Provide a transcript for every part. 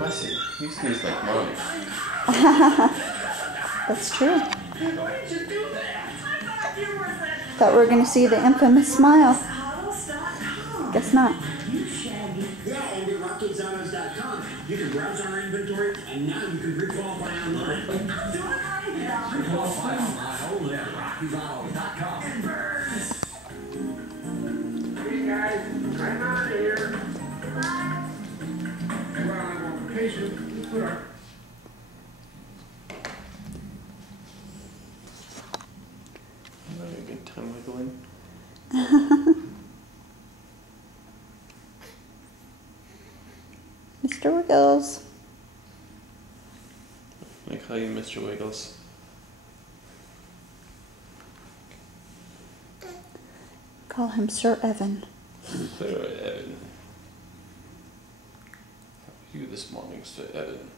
Bless you. You sneeze like mommy. That's true. Thought we were going to see the infamous smile. Guess not. Yeah, and at RockyZonos.com, you can browse our inventory, and now you can pre-qualify online. Pre-qualify online only at RockyZonos.com. It burns! Hey guys, I'm out here. Bye. And while I'm on vacation, let's put our... I'm having a good time wiggling. Mr. Wiggles. I call you Mr. Wiggles. Call him Sir Evan. Sir Evan. How are you this morning, Sir Evan?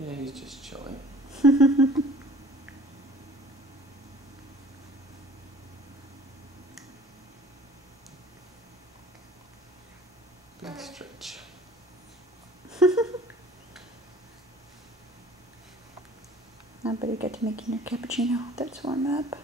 Yeah, he's just chilling. Big stretch. I better get to making your cappuccino. That's warm up.